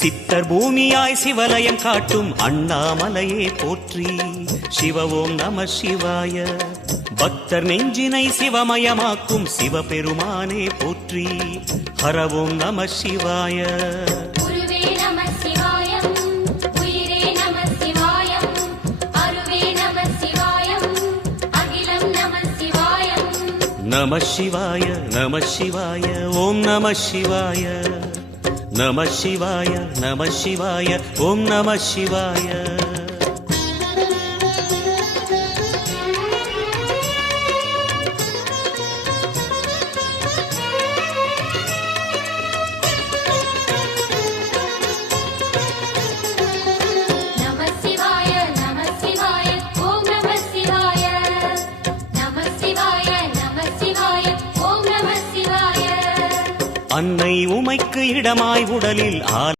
சித்தர் பூமியாய் சிவலயம் காட்டும் அண்ணாமலையே போற்றி. சிவ ஓம் நம சிவாய. பக்தர் நெஞ்சினை சிவமயமாக்கும் சிவபெருமானே போற்றி. ஹர ஓம் நம சிவாய. நம சிவாய நம சிவாய ஓம் நம சிவாய. நம சிவாய நம சிவாய ஓம் நம சிவாய. அன்னை உமைக்கு இடமாய் உடலில்